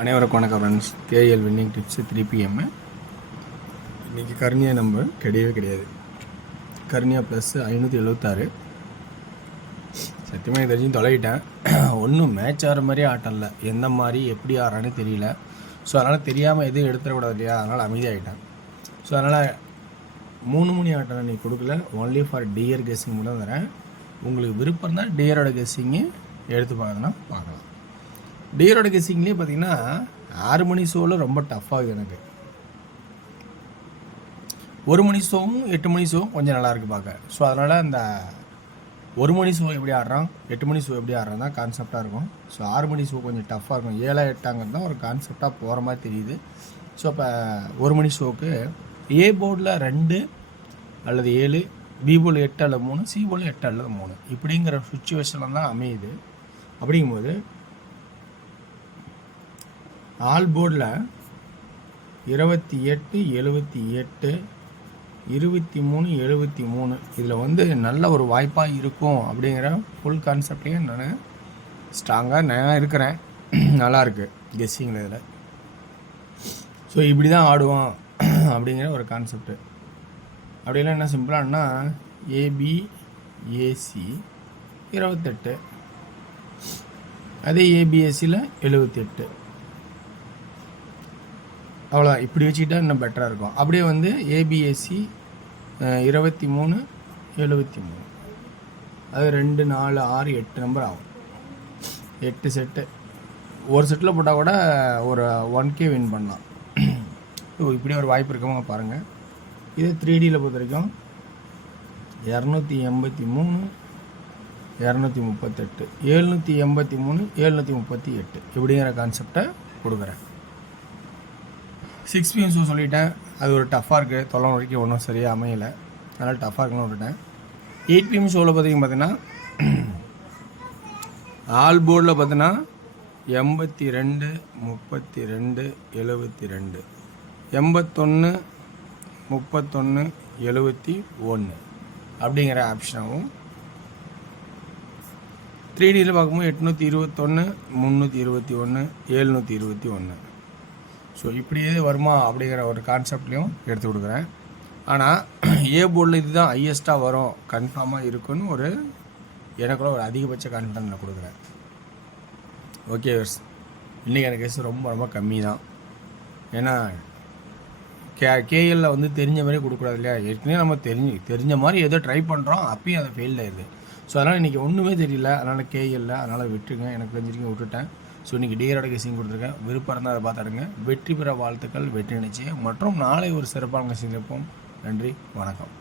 அனைவருக்கும் வணக்கம் friends. KL winning tips 3 PM. இன்றைக்கி கர்னியா நம்பர் கிடையவே கர்னியா ப்ளஸ் 576. சத்தியமாக தெரிஞ்சும் தொலைவிட்டேன். ஒன்றும் மேட்ச் ஆகிற மாதிரியே ஆட்டம் இல்லை. எந்த மாதிரி எப்படி ஆடுறான்னு தெரியல. ஸோ அதனால் தெரியாமல் எதுவும் எடுத்துடக்கூடாது இல்லையா, அதனால் அமைதியாகிட்டேன். ஸோ அதனால் 3 மணி ஆட்டம் நீ கொடுக்கல, ஒன்லி ஃபார் டியர் கெஸ்ஸிங் மட்டும் தரேன். உங்களுக்கு விருப்பம் தான் டியரோட கெஸ்ஸிங்கு எடுத்து பார்க்கணும்னா பார்க்கலாம். டியரோட கெஸ்ஸிங்லேயே பார்த்தீங்கன்னா 6 மணி ஷோவில் ரொம்ப டஃப்பாகுது எனக்கு. 1 மணி ஷோவும் 8 மணி ஷோவும் கொஞ்சம் நல்லாயிருக்கு பார்க்க. ஸோ அதனால் அந்த 1 மணி ஷோ எப்படி ஆடுறான், 8 மணி ஷோ எப்படி ஆடுறான் தான் கான்செப்டாக இருக்கும். ஸோ 6 மணி ஷோ கொஞ்சம் டஃப்பாக இருக்கும். 7 8 தான் ஒரு கான்செப்டாக போகிற மாதிரி தெரியுது. ஸோ இப்போ 1 மணி ஷோவுக்கு ஏ போர்டில் 2 அல்லது 7, பி போர்டில் 8 அல்லது 3, சி போர்டில் 8 அல்லது 3 இப்படிங்கிற சுச்சுவேஷனில் தான் அமையுது. அப்படிங்கும்போது ஆல் போர்டில் 28 78 23 73 இதில் நல்ல ஒரு வாய்ப்பாக இருக்கும் அப்படிங்கிற ஃபுல் கான்செப்டையும் நான் ஸ்ட்ராங்காக நான் இருக்கிறேன். நல்லாயிருக்கு கெஸ்ஸிங்கில் இதில். ஸோ இப்படி தான் ஆடுவோம் அப்படிங்கிற ஒரு கான்செப்டு. அப்படிலாம் என்ன சிம்பிளானா ஏபி ஏசி 28, அதே ஏபிஎஸ்சியில் 78, அவ்வளோ. இப்படி வச்சுக்கிட்டா இன்னும் பெட்டராக இருக்கும். அப்படியே ஏபிஎஸ்சி 23 73, அது 2 4 6 8 நம்பர் ஆகும். 8 செட்டு ஒரு செட்டில் போட்டால் கூட ஒரு 1K வின் பண்ணலாம். இப்படி ஒரு வாய்ப்பு இருக்கவங்க பாருங்கள். இது 3Dயில் பொறுத்த வரைக்கும் 283 238 783 738 இப்படிங்கிற கான்செப்டை கொடுக்குறேன். 6 PM ஷோ சொல்லிட்டேன். அது ஒரு டஃப்பாக இருக்குது. 12 வரைக்கும் ஒன்றும் சரியாக அமையலை, அதனால் டஃப்பாக இருக்குன்னு விட்டுட்டேன். 8 PM ஷோவில் பார்த்தீங்கன்னா ஆல் போர்டில் பார்த்தீங்கன்னா 82 32 72 81 31 71 அப்படிங்கிற ஆப்ஷனாகவும், 3Dயில் பார்க்கும்போது 821 321 721. ஸோ இப்படியே வருமா அப்படிங்கிற ஒரு கான்செப்ட்லேயும் எடுத்து கொடுக்குறேன். ஆனால் ஏ போர்டில் இதுதான் ஹையஸ்ட்டாக வரும், கன்ஃபார்மாக இருக்குன்னு ஒரு எனக்குள்ள ஒரு அதிகபட்ச கான்ஃபிடன்ஸ் நான் கொடுக்குறேன். ஓகே வர்ஸ், இன்றைக்கி எனக்கு கேஸ் ரொம்ப கம்மி தான். ஏன்னா கேஎல்லில் தெரிஞ்ச மாதிரி கொடுக்கூடாது இல்லையா. ஏற்கனவே நம்ம தெரிஞ்ச மாதிரி ஏதோ ட்ரை பண்ணுறோம், அப்பயும் அது ஃபெயில்ட் ஆயிடுது. ஸோ அதனால் இன்றைக்கி ஒன்றுமே தெரியல, அதனால் கேஎல்ல அதனால் விட்டுருங்க. எனக்கு தெரிஞ்சிருக்கீங்க, விட்டுட்டேன். ஸோ இன்றைக்கி டியரோட கெஸ்ஸிங் கொடுத்துருக்கேன். விருப்பம் இருந்தால் அதை பார்த்துடுங்க. வெற்றி பெற வாழ்த்துக்கள், வெற்றி நிச்சயம். மற்றும் நாளை ஒரு சிறப்பான கெஸ்ஸிங் இருப்போம். நன்றி, வணக்கம்.